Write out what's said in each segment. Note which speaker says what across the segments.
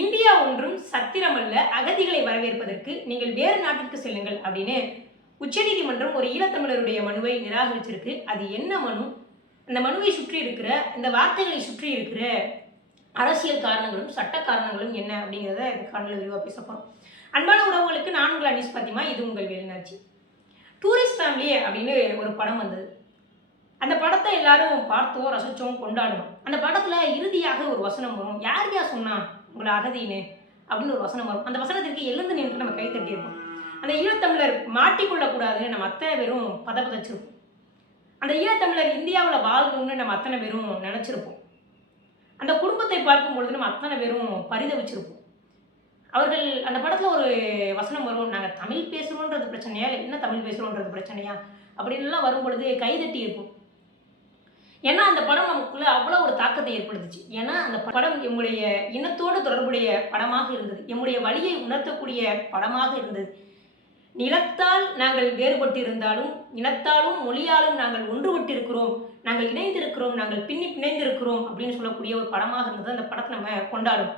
Speaker 1: India ஒன்றும் சத்திரமல்ல அகதிகளை வரவேற்பதற்கு நீங்கள் வேறு நாட்டிற்கு செல்லுங்கள் அப்படின்னு உச்சநீதிமன்றம் ஒரு ஈழத்தமிழருடைய மனுவை நிராகரிச்சிருக்கு. அது என்ன மனு? அந்த மனுவை சுற்றி இருக்கிற இந்த வார்த்தைகளை சுற்றி இருக்கிற அரசியல் காரணங்களும் சட்ட காரணங்களும் என்ன அப்படிங்கிறத இந்த காணொலியில் விரிவாக பேச போகிறோம் அன்பான உறவுகளுக்கு நான் உங்கள் அனீஸ் பாத்திமா இது உங்கள் வேலுநாச்சி. டூரிஸ்ட் ஃபேமிலி அப்படின்னு ஒரு படம் வந்தது. அந்த படத்தை எல்லாரும் பார்த்தோம் ரசித்தோம் கொண்டாடுவோம் அந்த படத்தில் இறுதியாக ஒரு வசனம் வரும். யார் யார் சொன்னா? உங்களை அகதின்னு அப்படின்னு ஒரு வசனம் வரும். அந்த வசனத்திற்கு எழுந்து நின்று நம்ம கை தட்டியிருப்போம். அந்த ஈழத்தமிழர் மாட்டிக்கொள்ளக்கூடாதுன்னு நம்ம அத்தனை பேரும் பதப்பதச்சிருப்போம். அந்த ஈழத்தமிழர் இந்தியாவில் வாழணும்னு நம்ம அத்தனை பேரும் நினச்சிருப்போம். அந்த குடும்பத்தை பார்க்கும் பொழுது நம்ம அத்தனை பேரும் பரிதவிச்சிருப்போம். அவர்கள் அந்த படத்தில் ஒரு வசனம் வரும். நாங்கள் தமிழ் பேசுகிறோன்றது பிரச்சனையா? இல்லை என்ன தமிழ் பேசுகிறோன்றது பிரச்சனையா? அப்படின்லாம் வரும் பொழுது கைதட்டி இருப்போம் ஏன்னா அந்த படம் நமக்குள்ள அவ்வளோ ஒரு தாக்கத்தை ஏற்படுத்துச்சு. ஏன்னா அந்த படம் எம்முடைய இனத்தோடு தொடர்புடைய படமாக இருந்தது. எம்முடைய வழியை உணர்த்தக்கூடிய படமாக இருந்தது. நிலத்தால் நாங்கள் வேறுபட்டு இருந்தாலும் இனத்தாலும் மொழியாலும் நாங்கள் ஒன்றுபட்டு இருக்கிறோம் நாங்கள் இணைந்திருக்கிறோம் நாங்கள் பின்னி பிணைந்திருக்கிறோம் அப்படின்னு சொல்லக்கூடிய ஒரு படமாக இருந்தது. அந்த படத்தை நம்ம கொண்டாடும்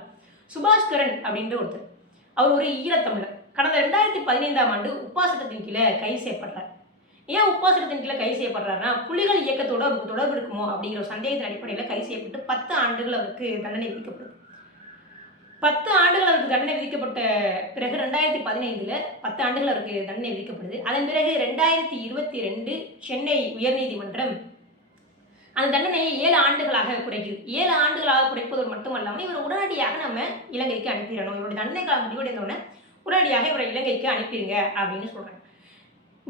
Speaker 1: சுபாஷ்கரன் அப்படின்ற ஒருத்தர். அவர் ஒரு ஈழத்தமிழர். கடந்த ரெண்டாயிரத்தி பதினைந்தாம் ஆண்டு உப்பா சட்டத்தின் கீழே கைது செய்யப்படுறார் ஏன் உப்பாசனத்தின் கீழே கைது செய்யப்படுறாருன்னா புலிகள் இயக்கத்தோட அவருக்கு தொடர்பு இருக்குமோ அப்படிங்கிற ஒரு சந்தேகத்தின் அடிப்படையில் கைது செய்யப்பட்டு பத்து ஆண்டுகள் அவருக்கு தண்டனை விதிக்கப்படுது. பத்து ஆண்டுகள் அவருக்கு தண்டனை விதிக்கப்பட்ட பிறகு ரெண்டாயிரத்தி பதினைந்தில் பத்து ஆண்டுகள் அவருக்கு தண்டனை விதிக்கப்படுது. அதன் பிறகு ரெண்டாயிரத்தி இருபத்தி ரெண்டு சென்னை உயர்நீதிமன்றம் அந்த தண்டனையை ஏழு ஆண்டுகளாக குறைக்குது. ஏழு ஆண்டுகளாக குறைப்பதோடு மட்டுமல்லாமல் இவர் உடனடியாக நம்ம இலங்கைக்கு அனுப்பிடணும். இவருடைய தண்டனை காலம் முடிவடைந்தவுடனே உடனடியாக இவரை இலங்கைக்கு அனுப்பிடுங்க அப்படின்னு சொல்கிறாங்க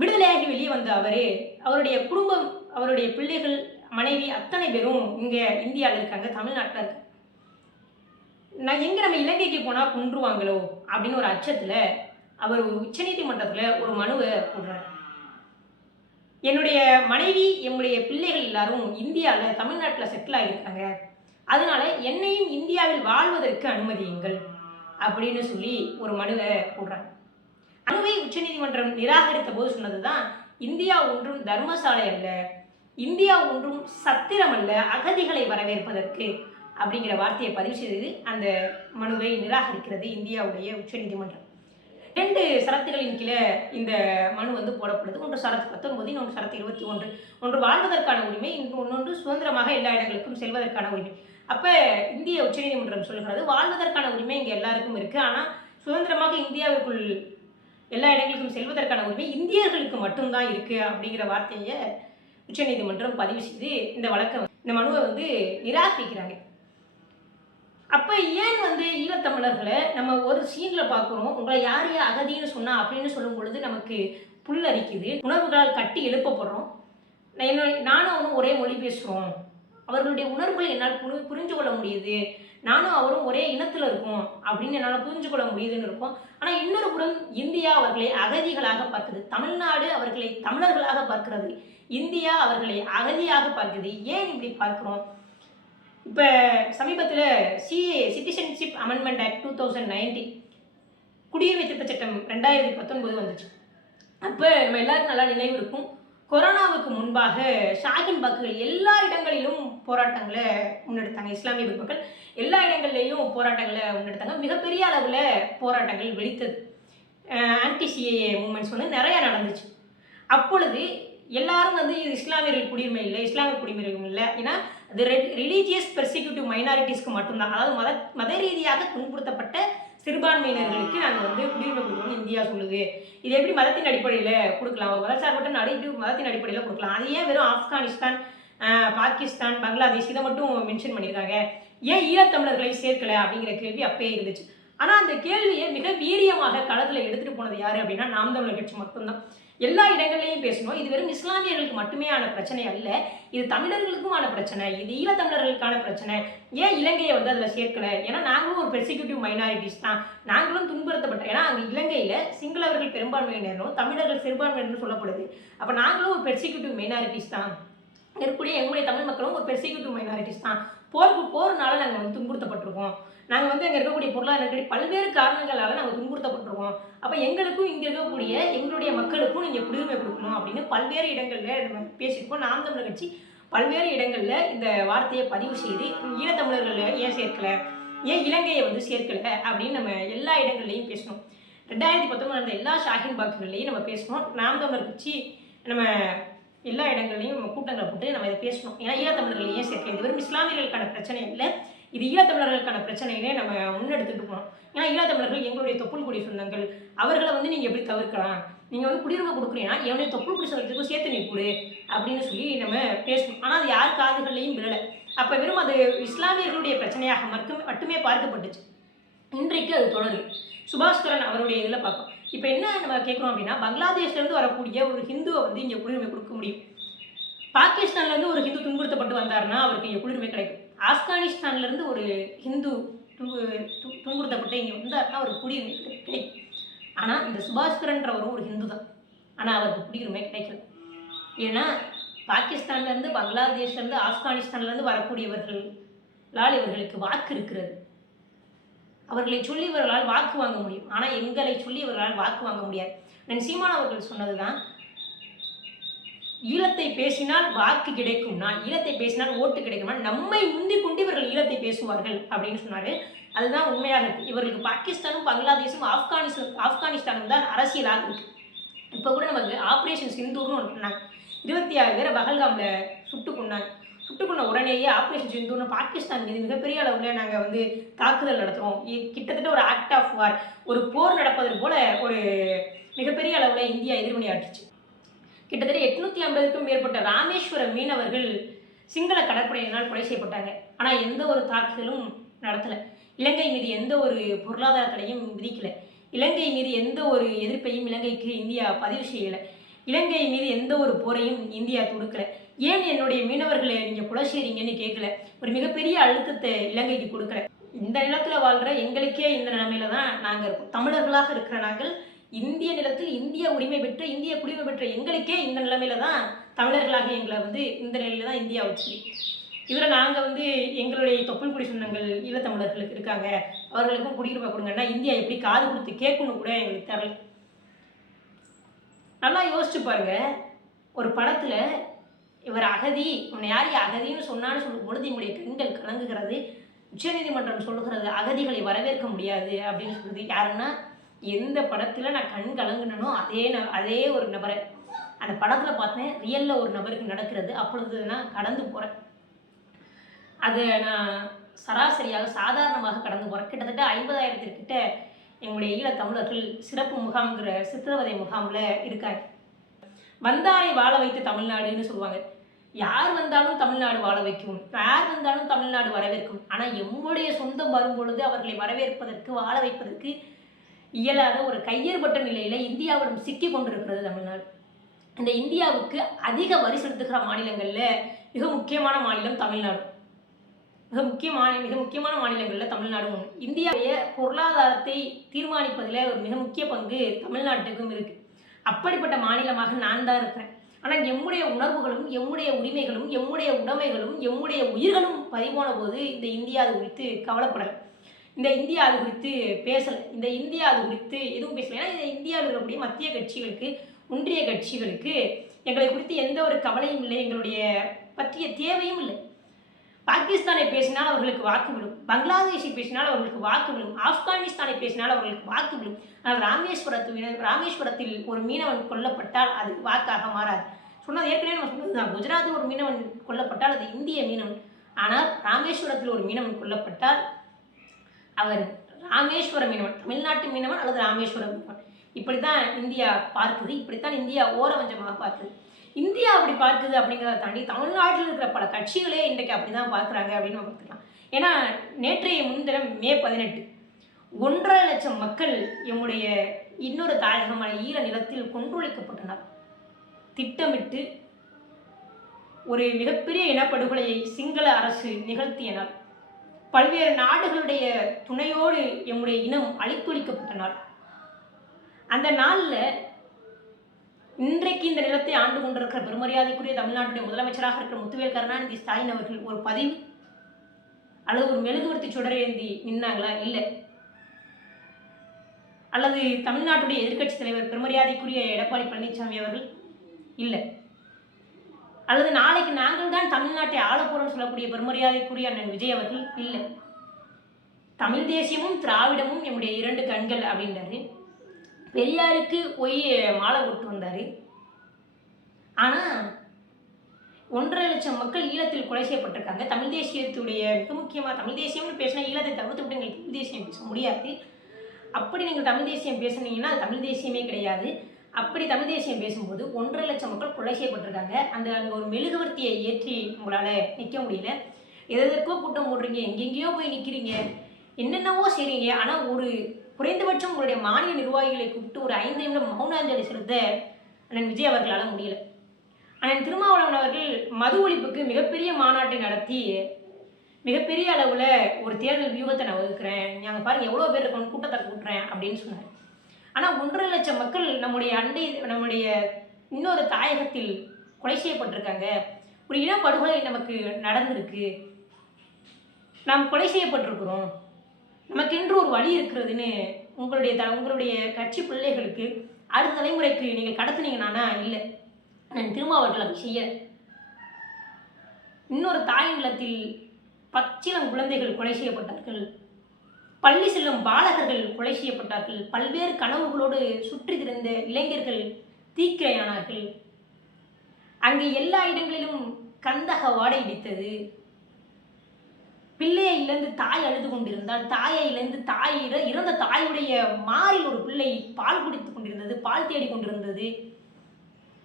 Speaker 1: விடுதலையாகி வெளியே வந்த அவர் அவருடைய குடும்பம் அவருடைய பிள்ளைகள் மனைவி அத்தனை பேரும் இங்கே இந்தியாவில் இருக்காங்க தமிழ்நாட்டில் இருக்காங்க. நான் எங்கே நம்ம இலங்கைக்கு போனால் கொன்றுவாங்களோ அப்படின்னு ஒரு அச்சத்தில் அவர் உச்சநீதிமன்றத்தில் ஒரு மனுவை போடுறார். என்னுடைய மனைவி என்னுடைய பிள்ளைகள் எல்லாரும் இந்தியாவில் தமிழ்நாட்டில் செட்டில் ஆகியிருக்காங்க. அதனால என்னையும் இந்தியாவில் வாழ்வதற்கு அனுமதியுங்கள் அப்படின்னு சொல்லி ஒரு மனுவை போடுறாங்க. அணுவை உச்சநீதிமன்றம் நிராகரித்த போது சொன்னதுதான் இந்தியா ஒன்றும் தர்மசாலை அல்ல இந்தியா ஒன்றும் சத்திரம் அல்ல அகதிகளை வரவேற்பதற்கு அப்படிங்கிற வார்த்தையை பதிவு செய்தது அந்த மனுவை நிராகரிக்கிறது இந்தியாவுடைய உச்சநீதிமன்றம். ரெண்டு சரத்துகளின் கீழே இந்த மனு வந்து போடப்படுது. ஒன்று சரத்து பத்தொன்பது இன்னொன்று சரத்து இருபத்தி ஒன்று. ஒன்று வாழ்வதற்கான உரிமை இன்னொன்று சுதந்திரமாக எல்லா இடங்களுக்கும் செல்வதற்கான உரிமை. அப்போ இந்திய உச்சநீதிமன்றம் சொல்கிறது வாழ்வதற்கான உரிமை இங்கே எல்லாருக்கும் இருக்குது ஆனால் சுதந்திரமாக இந்தியாவுக்குள் எல்லா இடங்களுக்கும் செல்வதற்கான உரிமை இந்தியர்களுக்கு மட்டும்தான் இருக்குது அப்படிங்கிற வார்த்தையை உச்சநீதிமன்றம் பதிவு செய்து இந்த வழக்கை இந்த மனுவை வந்து நிராகரிக்கிறாங்க. அப்போ ஏன் வந்து ஈழத்தமிழர்களை நம்ம ஒரு சீனில் பார்க்குறோம் உங்களை யார் யார் அகதின்னு சொன்னா அப்படின்னு சொல்லும் பொழுது நமக்கு புல்லரிக்குது. உணர்வுகளால் கட்டி எழுப்பப்படுறோம். என்ன நானும் அவனும் ஒரே மொழி பேசுகிறோம் அவர்களுடைய உணர்வுகளை என்னால் புரிஞ்சு கொள்ள முடியுது. நானும் அவரும் ஒரே இனத்தில் இருக்கோம் அப்படின்னு என்னால் புரிஞ்சு கொள்ள முடியுதுன்னு இருக்கும். ஆனால் இன்னொரு புறம் இந்தியா அவர்களை அகதிகளாக பார்க்குது. தமிழ்நாடு அவர்களை தமிழர்களாக பார்க்கிறது. இந்தியா அவர்களை அகதியாக பார்க்குது. ஏன் இப்படி பார்க்குறோம்? இப்போ சமீபத்தில் CA citizenship amendment act two thousand ninety குடியுரிமை திருத்த சட்டம் ரெண்டாயிரத்தி பத்தொன்பது வந்துச்சு. அப்போ நம்ம எல்லாருக்கும் நல்லா நினைவு இருக்கும். கொரோனாவுக்கு முன்பாக ஷாகின் பாக்குகள் எல்லா இடங்களிலும் போராட்டங்களை முன்னெடுத்தாங்க. இஸ்லாமிய மக்கள் எல்லா இடங்கள்லையும் போராட்டங்களை முன்னெடுத்தாங்க. மிகப்பெரிய அளவில் போராட்டங்கள் வெடித்தது. ஆன்டி சிஏஏ மூமெண்ட்ஸ் வந்து நிறையா நடந்துச்சு. அப்பொழுது எல்லாரும் வந்து இது இஸ்லாமியர்கள் குடியுரிமை இல்லை இஸ்லாமிய குடியுரிமை இல்லை. ஏன்னா அது ரிலீஜியஸ் பெர்சிக்யூட்டிவ் மைனாரிட்டிஸ்க்கு மட்டும்தான். அதாவது மத மத ரீதியாக துன்புறுத்தப்பட்ட சிறுபான்மையினர்களுக்கு நாங்கள் வந்து குடியுரிமை கொடுக்கணும்னு இந்தியா சொல்லுது. இது எப்படி மதத்தின் அடிப்படையில் கொடுக்கலாம்? ஒரு மதசார்பற்ற நாடு இப்படி மதத்தின் அடிப்படையில் கொடுக்கலாம்? அது ஏன் வெறும் ஆப்கானிஸ்தான் பாகிஸ்தான் பங்களாதேஷ் இதை மட்டும் மென்ஷன் பண்ணியிருக்காங்க? ஏன் ஈழத்தமிழர்களை சேர்க்கலை அப்படிங்கிற கேள்வி அப்பயே இருந்துச்சு. ஆனால் அந்த கேள்வியை மிக வீரியமாக களத்தில் எடுத்துகிட்டு போனது யார் அப்படின்னா நாம் தமிழர் கட்சி மட்டும்தான். எல்லா இடங்கள்லையும் பேசணும். இது வெறும் இஸ்லாமியர்களுக்கு மட்டுமே ஆன பிரச்சனை அல்ல. இது தமிழர்களுக்குமான பிரச்சனை. இது ஈழத்தமிழர்களுக்கான பிரச்சனை. ஏன் இலங்கையை வந்து அதில் சேர்க்கல? ஏன்னா நாங்களும் ஒரு பெர்சிக்யூட்டிவ் மைனாரிட்டிஸ் தான். நாங்களும் துன்புறுத்தப்பட்ட ஏன்னா அங்கே இலங்கையில் சிங்களவர்கள் பெரும்பான்மையினரும் தமிழர்கள் சிறுபான்மையினரும் சொல்லப்படுது. அப்போ நாங்களும் ஒரு பெர்சிக்யூட்டிவ் மைனாரிட்டிஸ் தான். இருக்கக்கூடிய எங்களுடைய தமிழ் மக்களும் ஒரு பெர்சிக்யூட்டிவ் மைனாரிட்டிஸ் தான். போருக்கு போகிறனால நாங்கள் வந்து துன்புறுத்தப்பட்டிருக்கோம். நாங்கள் வந்து அங்கே இருக்கக்கூடிய பொருளாதார நெருக்கடி பல்வேறு காரணங்களால் நாங்கள் துன்புறுத்தப்பட்டிருக்கோம். அப்போ எங்களுக்கும் இங்கே இருக்கக்கூடிய எங்களுடைய மக்களுக்கும் நீங்கள் குடியுரிமை கொடுக்கணும் அப்படின்னு பல்வேறு இடங்களில் நம்ம பேசியிருக்கோம். நாம் தமிழர் கட்சி பல்வேறு இடங்களில் இந்த வார்த்தையை பதிவு செய்து ஈழத்தமிழர்கள் ஏன் சேர்க்கலை? ஏன் இலங்கையை வந்து சேர்க்கலை? அப்படின்னு நம்ம எல்லா இடங்கள்லையும் பேசணும். ரெண்டாயிரத்தி பத்தொம்பது நடந்த எல்லா ஷாஹின் பாக்குகள்லையும் நம்ம பேசணும். நாம் தமிழர் கட்சி நம்ம எல்லா இடங்கள்லையும் நம்ம கூட்டங்களை போட்டு நம்ம இதை பேசணும். ஏன்னா ஈழத்தமிழர்கள் ஏன் சேர்க்கல இது வெறும் இஸ்லாமியர்களுக்கான பிரச்சனை இல்லை. இது ஈழத்தமிழர்களுக்கான பிரச்சனையிலே நம்ம முன்னெடுத்துட்டு போகணும் ஏன்னா ஈழத்தமிழர்கள் எங்களுடைய தொப்புள் குடி சொந்தங்கள். அவர்களை வந்து நீங்கள் எப்படி தவிர்க்கலாம்? நீங்கள் வந்து குடியுரிமை கொடுக்குறீங்கன்னா என்னுடைய தொப்புள் குடி சொந்தத்துக்கும் சேர்த்து நீ கொடு அப்படின்னு சொல்லி நம்ம பேசணும். ஆனால் அது யார் காதுகள்லையும் விழலை. அப்போ வெறும் அது இஸ்லாமியர்களுடைய பிரச்சனையாக மட்டுமே மட்டுமே பார்க்கப்பட்டுச்சு. இன்றைக்கு அது தொடருது. சுபாஷ்கரன் அவருடைய இதில் பார்ப்போம். இப்போ என்ன நம்ம கேட்குறோம் அப்படின்னா பங்களாதேஷ்லேருந்து வரக்கூடிய ஒரு ஹிந்துவை வந்து இங்கே குடியுரிமை கொடுக்க முடியும். பாகிஸ்தான்லேருந்து ஒரு ஹிந்து துன்புறுத்தப்பட்டு வந்தாருன்னா அவருக்கு இங்கே குடியுரிமை கிடைக்கும். ஆப்கானிஸ்தான்லேருந்து ஒரு ஹிந்து துன்பு துன்புறுத்தப்பட்டு இங்கே வந்தாருன்னா அவருக்கு குடியுரிமை கிடைக்கும். ஆனால் இந்த சுபாஷ்கரன்றவரும் ஒரு ஹிந்து தான். ஆனால் அவருக்கு குடியுரிமை கிடைக்கல. ஏன்னா பாகிஸ்தான்லேருந்து பங்களாதேஷ்லேருந்து ஆப்கானிஸ்தான்லேருந்து வரக்கூடியவர்களால் இவர்களுக்கு வாக்கு இருக்கிறது. அவர்களை சொல்லி இவர்களால் வாக்கு வாங்க முடியும். ஆனால் எங்களை சொல்லி இவர்களால் வாக்கு வாங்க முடியாது. நான் சீமான் அவர்கள் சொன்னதுதான் ஈழத்தை பேசினால் வாக்கு கிடைக்கும்னா ஈழத்தை பேசினால் ஓட்டு கிடைக்குமா? நம்மை முந்தி கொண்டு இவர்கள் ஈழத்தை பேசுவார்கள். அப்படின்னு சொன்னார். அதுதான் உண்மையாக இருக்கு. இவர்களுக்கு பாகிஸ்தானும் பங்களாதேஷும் ஆப்கானிஸ்தான் ஆப்கானிஸ்தானும் தான் அரசியலாக இருக்கு. இப்போ கூட நமக்கு ஆப்ரேஷன் சிந்தூர்னு ஒன்று பண்ணாங்க. இருபத்தி ஆறு பேரை பகல்காமில் சுட்டு கொண்டாங்க சுட்டு கொண்ட உடனேயே ஆப்ரேஷன் சிந்தூர்னு பாகிஸ்தான் மீது மிகப்பெரிய அளவில் நாங்கள் வந்து தாக்குதல் நடத்துகிறோம் கிட்டத்தட்ட ஒரு ஆக்ட் ஆஃப் வார் ஒரு போர் நடப்பதற்கு போல ஒரு மிகப்பெரிய அளவில் இந்தியா எதிர்வினையாற்றுச்சு கிட்டத்தட்ட எட்நூத்தி ஐம்பதுக்கும் மேற்பட்ட ராமேஸ்வர மீனவர்கள் சிங்கள கடற்படையினால் கொலை செய்யப்பட்டாங்க. ஆனால் எந்த ஒரு தாக்குதலும் நடத்தலை. இலங்கை மீது எந்த ஒரு பொருளாதார தடையும் விதிக்கலை. இலங்கை மீது எந்த ஒரு எதிர்ப்பையும் இலங்கைக்கு இந்தியா பதிவு செய்யலை. இலங்கை மீது எந்த ஒரு போரையும் இந்தியா தொடுக்கலை. ஏன் என்னுடைய மீனவர்களை நீங்கள் கொலை கேட்கல ஒரு மிகப்பெரிய அழுத்தத்தை இலங்கைக்கு கொடுக்கல. இந்த நிலத்தில் வாழ்கிற எங்களுக்கே இந்த நிலைமையில தான் நாங்கள் இருக்கோம். தமிழர்களாக இருக்கிற நாங்கள் இந்திய நிலத்தில் இந்திய உரிமை பெற்ற இந்திய குடிமை பெற்ற எங்களுக்கே இந்த நிலைமையில தான் தமிழர்களாக எங்களை வந்து இந்த நிலையில தான் இந்தியா வச்சு. இதில் நாங்கள் வந்து எங்களுடைய தொப்புள் குடி சொந்தங்கள் ஈழத்தமிழர்களுக்கு இருக்காங்க. அவர்களுக்கும் குடியுரிமை கொடுங்கன்னா இந்தியா எப்படி காது கொடுத்து கேட்கணும் கூட எங்களுக்கு தரல நல்லா யோசிச்சு பாருங்க. ஒரு படத்தில் இவர் அகதி உன்னை யார் அகதின்னு சொன்னான்னு சொல்லும் பொழுது என்னுடைய கண்கள் கலங்குகிறது. உச்சநீதிமன்றம் சொல்லுகிறது அகதிகளை வரவேற்க முடியாது அப்படின்னு சொல்லுது யாருன்னா எந்த படத்தில் நான் கண் கலங்குனனோ அதே ந- அதே ஒரு நபரை. அந்த படத்தில் பார்த்தேன் ரியலில் ஒரு நபருக்கு நடக்கிறது. அப்பொழுது நான் கடந்து போகிறேன் அதை நான் சராசரியாக சாதாரணமாக கடந்து போகிறேன் கிட்டத்தட்ட ஐம்பதாயிரத்திற்கிட்ட எங்களுடைய ஈழத்தமிழர்கள் சிறப்பு முகாம்ங்கிற சித்திரவதை முகாமில் இருக்காங்க. வந்தாரை வாழ வைத்த தமிழ்நாடுன்னு சொல்லுவாங்க. யார் வந்தாலும் தமிழ்நாடு வாழ வைக்கும் யார் வந்தாலும் தமிழ்நாடு வரவேற்கும். ஆனால் எம்முடைய சொந்தம் வரும்பொழுது அவர்களை வரவேற்பதற்கு வாழ வைப்பதற்கு இயலாத ஒரு கையேற்பட்ட நிலையில் இந்தியாவிடம் சிக்கி கொண்டிருக்கிறது தமிழ்நாடு. இந்த இந்தியாவுக்கு அதிக வரி செலுத்துகிற மாநிலங்களில் மிக முக்கியமான மாநிலம் தமிழ்நாடு. மிக முக்கியமான மிக முக்கியமான மாநிலங்களில் தமிழ்நாடும் ஒன்று இந்தியாவுடைய பொருளாதாரத்தை தீர்மானிப்பதில் ஒரு மிக முக்கிய பங்கு தமிழ்நாட்டுக்கும் இருக்குது அப்படிப்பட்ட மாநிலமாக நான் தான் இருக்கிறேன். ஆனால் எம்முடைய உணர்வுகளும் எம்முடைய உரிமைகளும் எம்முடைய உடைமைகளும் எம்முடைய உயிர்களும் பறிபோன போது இந்த இந்தியா அது குறித்து கவலைப்படலை. இந்த இந்தியா அது குறித்து பேசலை. இந்த இந்தியா அது குறித்து எதுவும் பேசலை. ஏன்னா இந்த இந்தியாவில் இருக்கக்கூடிய மத்திய கட்சிகளுக்கு ஒன்றிய கட்சிகளுக்கு எங்களை குறித்து எந்த ஒரு கவலையும் இல்லை. எங்களுடைய பற்றிய தேவையும் இல்லை. பாகிஸ்தானை பேசினால் அவர்களுக்கு வாக்கு விடும் பங்களாதேஷை பேசினால் அவர்களுக்கு வாக்கு விடும் ஆப்கானிஸ்தானை பேசினால் அவர்களுக்கு வாக்கு விடும் ஆனால் ராமேஸ்வரத்து ராமேஸ்வரத்தில் ஒரு மீனவன் கொல்லப்பட்டால் அது வாக்காக மாறாது. சொன்னது ஏற்கனவே நம்ம சொன்னது தான் குஜராத்தில் ஒரு மீனவன் கொல்லப்பட்டால் அது இந்திய மீனவன். ஆனால் ராமேஸ்வரத்தில் ஒரு மீனவன் கொல்லப்பட்டால் அவர் ராமேஸ்வர மீனவன் தமிழ்நாட்டு மீனவன் அல்லது ராமேஸ்வர மீனவன். இப்படி தான் இந்தியா பார்க்குது. இப்படித்தான் இந்தியா ஓரவஞ்சமாக பார்க்குது. இந்தியா அப்படி பார்க்குது அப்படிங்கிறத தாண்டி தமிழ்நாட்டில் இருக்கிற பல கட்சிகளே இன்றைக்கு அப்படி தான் பார்க்குறாங்க அப்படின்னு நம்ம பார்த்துக்கலாம். ஏன்னா நேற்றைய முன்தினம் மே பதினெட்டு ஒன்றரை லட்சம் மக்கள் எம்முடைய இன்னொரு தாயகமான ஈர நிலத்தில் கொன்றொழிக்கப்பட்டனர். திட்டமிட்டு ஒரு மிகப்பெரிய இனப்படுகொலையை சிங்கள அரசு நிகழ்த்தியனர். பல்வேறு நாடுகளுடைய துணையோடு எம்முடைய இனம் அழித்தொழிக்கப்பட்ட நாள் அந்த நாளில் இன்றைக்கு இந்த நிலத்தை ஆண்டு கொண்டிருக்கிற பெருமரியாதைக்குரிய தமிழ்நாட்டுடைய முதலமைச்சராக இருக்கிற முத்துவேல் கருணாநிதி ஸ்டாலின் அவர்கள் ஒரு பதிவு அல்லது ஒரு மெழுகுவர்த்தி சுடரேந்தி நின்னாங்களா? இல்லை. அல்லது தமிழ்நாட்டுடைய எதிர்க்கட்சி தலைவர் பெருமரியாதைக்குரிய எடப்பாடி பழனிசாமி அவர்கள்? இல்லை. அல்லது நாளைக்கு நாங்கள் தான் தமிழ்நாட்டை ஆள சொல்லக்கூடிய பெருமரியாதைக்குரிய அண்ணன் விஜய் அவர்கள்? இல்லை. தமிழ் தேசியமும் திராவிடமும் என்னுடைய இரண்டு கண்கள் அப்படின்றாரு. பெரியாருக்கு போய் மாலை போட்டு வந்தார். ஆனால் ஒன்றரை லட்சம் மக்கள் ஈழத்தில் கொலை செய்யப்பட்டிருக்காங்க. தமிழ் தேசியத்துடைய மிக முக்கியமாக தமிழ் தேசியம்னு பேசினா ஈழத்தை தவிர்த்து விட்டு எங்களுக்கு தமிழ் தேசியம் பேச முடியாது. அப்படி நீங்கள் தமிழ் தேசியம் பேசுனீங்கன்னா அது தமிழ் தேசியமே கிடையாது. அப்படி தமிழ் தேசியம் பேசும்போது ஒன்றரை லட்சம் மக்கள் கொலை செய்யப்பட்டிருக்காங்க. அந்த அங்கே ஒரு மெழுகுவர்த்தியை ஏற்றி உங்களால் நிற்க முடியல. எதற்கோ கூட்டம் போடுறீங்க எங்கெங்கேயோ போய் நிற்கிறீங்க என்னென்னவோ செய்றீங்க. ஆனால் ஒரு குறைந்தபட்சம் உங்களுடைய மாநில நிர்வாகிகளை கூப்பிட்டு ஒரு ஐந்து நிமிடம் மௌனாஞ்சலி செலுத்த அண்ணன் விஜய் அவர்களால் முடியல. அண்ணன் திருமாவளவன் அவர்கள் மது ஒழிப்புக்கு மிகப்பெரிய மாநாட்டை நடத்தி மிகப்பெரிய அளவில் ஒரு தேர்தல் வியூகத்தை நான் வகுக்கிறேன் நாங்கள் பாருங்கள் எவ்வளோ பேர் இருக்கணும் கூட்டத்தை கூட்டுறேன் அப்படின்னு சொன்னார். ஆனால் ஒன்றரை லட்சம் மக்கள் நம்முடைய அண்டை நம்முடைய இன்னொரு தாயகத்தில் கொலை செய்யப்பட்டிருக்காங்க. ஒரு இனப்படுகொலை நமக்கு நடந்திருக்கு. நாம் கொலை செய்யப்பட்டிருக்கிறோம். நமக்கென்று ஒரு வழி இருக்கிறதுன்னு உங்களுடைய த உங்களுடைய கட்சி பிள்ளைகளுக்கு அடுத்த தலைமுறைக்கு நீங்கள் கடத்துனீங்கன்னா இல்லை. நான் திரும்ப அவர்கள் அதை செய்ய. இன்னொரு தாய் நிலத்தில் பச்சிளம் குழந்தைகள் கொலை செய்யப்பட்டார்கள். பள்ளி செல்லும் பாலகர்கள் கொலை செய்யப்பட்டார்கள். பல்வேறு கனவுகளோடு சுற்றி திரிந்த இளைஞர்கள் தீக்கிரையானார்கள். அங்கே எல்லா இடங்களிலும் கந்தக வாடை இடித்தது. பிள்ளையை இழந்து தாய் அழுது கொண்டிருந்தால் தாயை இழந்து தாய் இறந்த தாயுடைய மாறில் ஒரு பிள்ளை பால் குடித்துக் கொண்டிருந்தது பால் தேடி கொண்டிருந்தது.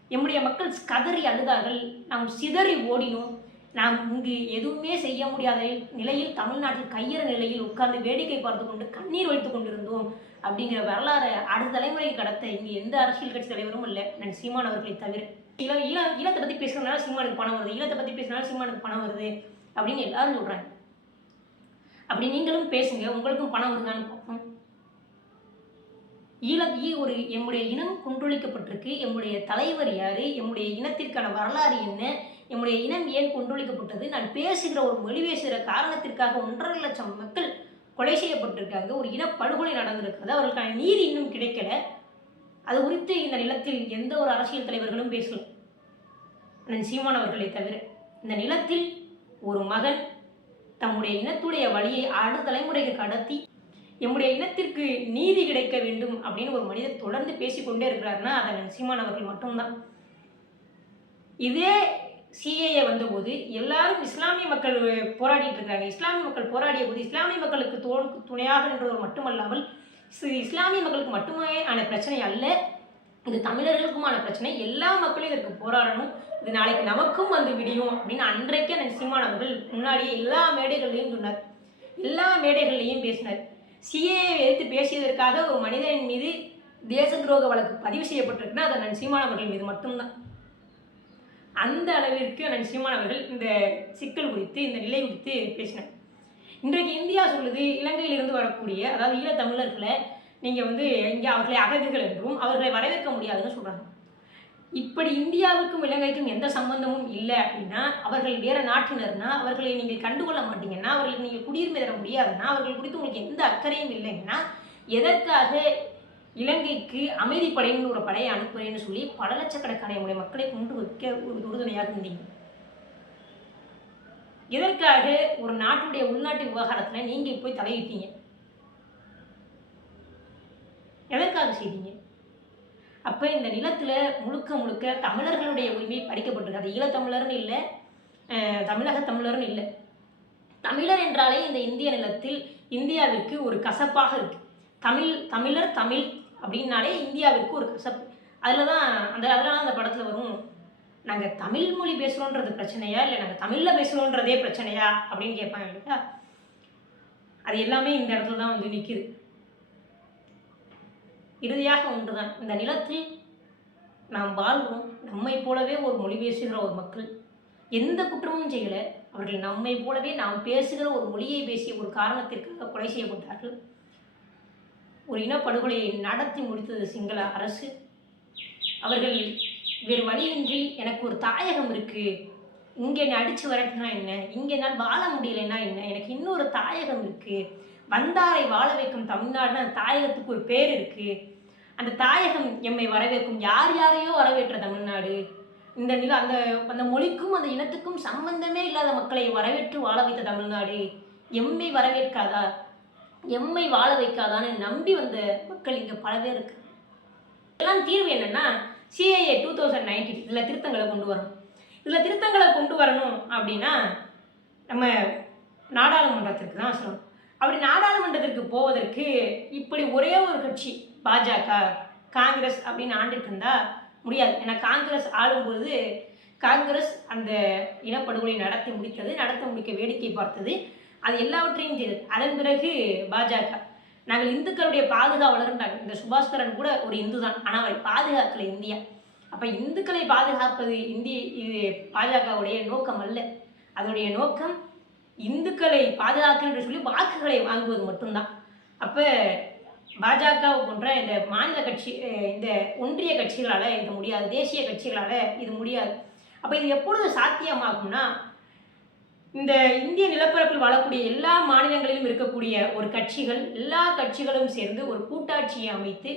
Speaker 1: எம்முடைய மக்கள் கதறி அழுதார்கள். நாம் சிதறி ஓடினோம். நாம் இங்கு எதுவுமே செய்ய முடியாத நிலையில் தமிழ்நாட்டில் கையிற நிலையில் உட்கார்ந்து வேடிக்கை பார்த்து கொண்டு கண்ணீர் வைத்து கொண்டிருந்தோம் அப்படிங்கிற வரலாறு அடுத்த தலைமுறைக்கு கடத்த இங்கு எந்த அரசியல் கட்சி தலைவரும் இல்லை. நான் சீமான் அவர்களை தவிர. ஈழ ஈழ ஈழத்தை பற்றி பேசுறதுனால சீமானுக்கு பணம் வருது. ஈழத்தை பற்றி பேசுறதுனால சீமானுக்கு பணம் வருது அப்படின்னு எல்லாரும் சொல்கிறாங்க அப்படி நீங்களும் பேசுங்க. உங்களுக்கும் பணம் வருதான்னு பார்ப்போம். ஈழ ஈ ஒரு எம்முடைய இனம் கொன்றொழிக்கப்பட்டிருக்கு. எம்முடைய தலைவர் யாரு? எம்முடைய இனத்திற்கான வரலாறு என்ன? என்னுடைய இனம் ஏன் கொண்டொழிக்கப்பட்டது? நான் பேசுகிற ஒரு மொழி பேசுகிற காரணத்திற்காக ஒன்றரை லட்சம் மக்கள் கொலை செய்யப்பட்டிருக்காங்க. ஒரு இனப்படுகொலை நடந்திருக்கிறது அவர்களுக்கான நீதி இன்னும் கிடைக்கல. அது குறித்து இந்த நிலத்தில் எந்த ஒரு அரசியல் தலைவர்களும் பேசலாம் அண்ணன் சீமான் அவர்களை தவிர இந்த நிலத்தில் ஒரு மகன் தம்முடைய இனத்துடைய வழியை அடுத்த தலைமுறைக்கு கடத்தி எம்முடைய இனத்திற்கு நீதி கிடைக்க வேண்டும் அப்படின்னு ஒரு மனிதர் தொடர்ந்து பேசிக்கொண்டே இருக்கிறாருன்னா அதை சீமானவர்கள் சீமான் அவர்கள் மட்டும்தான். இதே சிஏஏ வந்தபோது எல்லாரும் இஸ்லாமிய மக்கள் போராடிட்டு இருக்காங்க. இஸ்லாமிய மக்கள் போராடிய போது இஸ்லாமிய மக்களுக்கு தோளுக்கு துணையாக நின்றவர் மட்டுமல்லாமல் இஸ்லாமிய மக்களுக்கு மட்டுமே ஆன பிரச்சனை அல்ல. இது தமிழர்களுக்குமான பிரச்சனை. எல்லா மக்களும் இதற்கு போராடணும். இது நாளைக்கு நமக்கும் வந்து விடியும் அப்படின்னு அன்றைக்கே அந்த சீமான் அவர்கள் முன்னாடியே எல்லா மேடைகள்லையும் சொன்னார். எல்லா மேடைகள்லையும் பேசினார். சிஏஏ எதிர்த்து பேசியதற்காக ஒரு மனிதனின் மீது தேச துரோக வழக்கு பதிவு செய்யப்பட்டிருக்குன்னா அது நன் சீமான் அவர்கள் மீது மட்டும்தான். அந்த அளவிற்கு அண்ணன் சீமான் அவர்கள் இந்த சிக்கல் குறித்து இந்த நிலை குறித்து பேசினார். இன்றைக்கு இந்தியா சொல்லுது இலங்கையிலிருந்து வரக்கூடிய அதாவது ஈழத்தமிழர்களை நீங்கள் வந்து இங்கே அவர்களை அகதிகள் என்றும் அவர்களை வரவேற்க முடியாதுன்னு சொல்கிறாங்க இப்படி இந்தியாவுக்கும் இலங்கைக்கும் எந்த சம்பந்தமும் இல்லை அப்படின்னா அவர்கள் வேறு நாட்டினர்னா அவர்களை நீங்கள் கண்டுகொள்ள மாட்டீங்கன்னா அவர்களுக்கு நீங்கள் குடியுரிமை தர முடியாதுன்னா அவர்கள் குறித்து உங்களுக்கு எந்த அக்கறையும் இல்லைங்கன்னா எதற்காக இலங்கைக்கு அமைதி படைன்னு ஒரு படையை அனுப்புறேன்னு சொல்லி பல லட்சக்கணக்கான நம்முடைய மக்களை கொண்டு வைக்க ஒரு உறுதுணையாக இருந்தீங்க எதற்காக ஒரு நாட்டுடைய உள்நாட்டு விவகாரத்தில் நீங்கள் போய் தலையிட்டீங்க? எதற்காக செய்தீங்க? அப்போ இந்த நிலத்தில் முழுக்க முழுக்க தமிழர்களுடைய உரிமை பறிக்கப்பட்டிருக்கு. அது ஈழத்தமிழர்னு இல்லை தமிழக தமிழர்னு இல்லை. தமிழர் என்றாலே இந்த இந்திய நிலத்தில் இந்தியாவிற்கு ஒரு கசப்பாக இருக்குது தமிழ் தமிழர் தமிழ் அப்படின்னாலே இந்தியாவிற்கு ஒரு கசப்பு. அதில் தான் அந்த அதெல்லாம் அந்த படத்தில் வரும் நாங்கள் தமிழ் மொழி பேசுகிறோன்றது பிரச்சனையா? இல்லை நாங்கள் தமிழில் பேசுகிறோன்றதே பிரச்சனையா? அப்படின்னு கேட்பாங்க இல்லையா? அது எல்லாமே இந்த இடத்துல தான் வந்து நிற்கிது இறுதியாக ஒன்றுதான். இந்த நிலத்தில் நாம் வாழ்வோம். நம்மை போலவே ஒரு மொழி பேசுகிற ஒரு மக்கள். எந்த குற்றமும் செய்யலை. அவர்கள் நம்மை போலவே நாம் பேசுகிற ஒரு மொழியை பேசிய ஒரு காரணத்திற்காக கொலை செய்யப்பட்டார்கள். ஒரு இனப்படுகொலையை நடத்தி முடித்தது சிங்கள அரசு. அவர்கள் வேறு வழியின்றி எனக்கு ஒரு தாயகம் இருக்குது இங்கே என்னை அடித்து வரட்டுனா என்ன? இங்கே என்னால் வாழ முடியலைன்னா என்ன? எனக்கு இன்னொரு தாயகம் இருக்குது வந்தாரை வாழ வைக்கும் தமிழ்நாடுன்னு அந்த தாயகத்துக்கு ஒரு பேர் இருக்குது அந்த தாயகம் எம்மை வரவேற்கும் யார் யாரையோ வரவேற்ற தமிழ்நாடு. இந்த நில அந்த அந்த மொழிக்கும் அந்த இனத்துக்கும் சம்பந்தமே இல்லாத மக்களை வரவேற்று வாழ வைத்த தமிழ்நாடு. எம்மை வரவேற்காதா? எம்மை வாழ வைக்காதான்னு நம்பி வந்த மக்கள் இங்கே பல பேர் இருக்கு. இதெல்லாம் தீர்வு என்னன்னா சிஏஏ டூ தௌசண்ட் நைன்டீன் இதில் திருத்தங்களை கொண்டு வரணும். இதில் திருத்தங்களை கொண்டு வரணும் அப்படின்னா நம்ம நாடாளுமன்றத்திற்கு தான் சொல்லணும் அப்படி நாடாளுமன்றத்திற்கு போவதற்கு இப்படி ஒரே ஒரு கட்சி பாஜக காங்கிரஸ் அப்படின்னு ஆண்டுட்டு இருந்தா முடியாது. ஏன்னா காங்கிரஸ் ஆளும்போது காங்கிரஸ் அந்த இனப்படுகொலை நடத்தி முடித்தது நடத்த முடிக்க வேடிக்கை பார்த்தது அது எல்லாவற்றையும் செய்தது. அதன் பிறகு பாஜக. நாங்கள் இந்துக்களுடைய பாதுகாவலர்ன்றாங்க இந்த சுபாஸ்கரன் கூட ஒரு இந்து தான் ஆனால் அவரை பாதுகாக்கல இந்தியா. அப்போ இந்துக்களை பாதுகாப்பது இந்திய இது பாஜகவுடைய நோக்கம் அல்ல. அதனுடைய நோக்கம் இந்துக்களை பாதுகாக்கணும்னு என்று சொல்லி வாக்குகளை வாங்குவது மட்டும்தான். அப்போ பாஜக போன்ற இந்த மாநில கட்சி இந்த ஒன்றிய கட்சிகளால் இது முடியாது தேசிய கட்சிகளால் இது முடியாது. அப்போ இது எப்பொழுது சாத்தியமாகும்னா இந்த இந்திய நிலப்பரப்பில் வாழக்கூடிய எல்லா மாநிலங்களிலும் இருக்கக்கூடிய ஒரு கட்சிகள் எல்லா கட்சிகளும் சேர்ந்து ஒரு கூட்டாட்சியை அமைத்து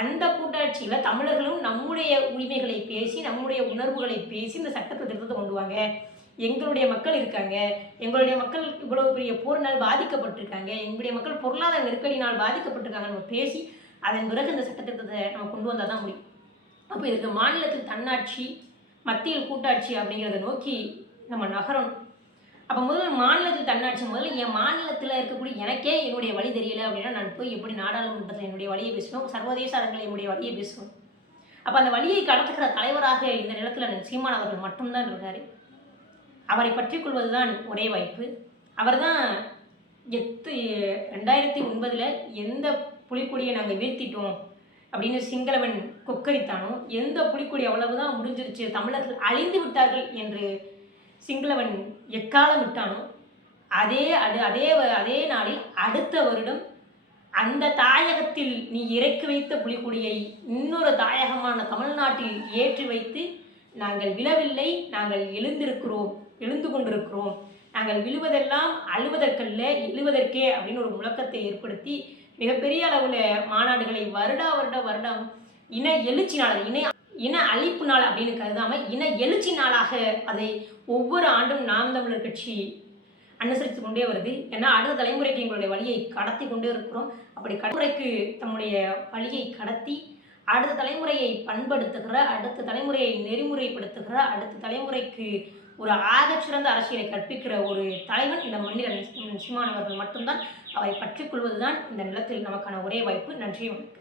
Speaker 1: அந்த கூட்டாட்சியில் தமிழர்களும் நம்முடைய உரிமைகளை பேசி நம்முடைய உணர்வுகளை பேசி இந்த சட்டத்தை திருத்தத்தை கொண்டு வாங்க. எங்களுடைய மக்கள் இருக்காங்க. எங்களுடைய மக்கள் இவ்வளவு பெரிய போரினால் பாதிக்கப்பட்டிருக்காங்க. எங்களுடைய மக்கள் பொருளாதார நெருக்கடியினால் பாதிக்கப்பட்டிருக்காங்க நம்ம பேசி அதன் பிறகு இந்த சட்டத்திட்டத்தை நம்ம கொண்டு வந்தால் தான் முடியும். அப்போ இதுக்கு மாநிலத்தில் தன்னாட்சி மத்தியில் கூட்டாட்சி அப்படிங்கிறத நோக்கி நம்ம நகரம் அப்போ முதல்ல மாநிலத்தில் தன்னாட்சி முதல்ல என் மாநிலத்தில் இருக்கக்கூடிய எனக்கே என்னுடைய வழி தெரியல அப்படின்னா நான் போய் எப்படி நாடாளுமன்றத்தில் என்னுடைய வழியை பேசுவேன் சர்வதேச அரங்கில் என்னுடைய வழியை பேசுவேன். அப்போ அந்த வழியை கடத்துகிற தலைவராக இந்த நிலத்தில் சீமான் அவர்கள் மட்டும்தான் இருக்கார். அவரை பற்றி கொள்வது தான் ஒரே வாய்ப்பு. அவர்தான் எத்து ரெண்டாயிரத்தி ஒன்பதில் எந்த புலிக்கொடியை நாங்கள் வீழ்த்திட்டோம் அப்படின்னு சிங்களவன் கொக்கரித்தானோ எந்த புலிக்கொடி அவ்வளவுதான் முடிஞ்சிருச்சு தமிழர்கள் அழிந்து விட்டார்கள் என்று சிங்களவன் எக்காலம் விட்டானோ அதே அடு அதே வ- அதே நாளில் அடுத்த வருடம் அந்த தாயகத்தில் நீ இறக்கி வைத்த புலிக்கொடியை இன்னொரு தாயகமான தமிழ்நாட்டில் ஏற்றி வைத்து நாங்கள் விழவில்லை நாங்கள் எழுந்திருக்கிறோம் எழுந்து கொண்டிருக்கிறோம். நாங்கள் விழுவதெல்லாம் அழுவதற்கல்ல எழுவதற்கே அப்படின்னு ஒரு முழக்கத்தை ஏற்படுத்தி மிகப்பெரிய அளவில் மாநாடுகளை வருடா வருட வருடம் இன எழுச்சி நாள் இணை இன அழிப்பு நாள் அப்படின்னு கருதாமல் இன எழுச்சி நாளாக அதை ஒவ்வொரு ஆண்டும் நாம் தமிழர் கட்சி அனுசரித்து கொண்டே வருது. ஏன்னா அடுத்த தலைமுறைக்கு எங்களுடைய வழியை கடத்தி கொண்டே இருக்கிறோம். அப்படி தலைமுறைக்கு தம்முடைய வழியை கடத்தி அடுத்த தலைமுறையை பண்படுத்துகிற அடுத்த தலைமுறையை நெறிமுறைப்படுத்துகிற அடுத்த தலைமுறைக்கு ஒரு ஆகச்சிறந்த அரசியலை கற்பிக்கிற ஒரு தலைவன் இந்த மண்ணில் சிமானவர்கள் மட்டும்தான். அவரை பற்றிக்கொள்வதுதான் இந்த நிலத்தில் நமக்கான ஒரே வாய்ப்பு. நன்றி வணக்கம்.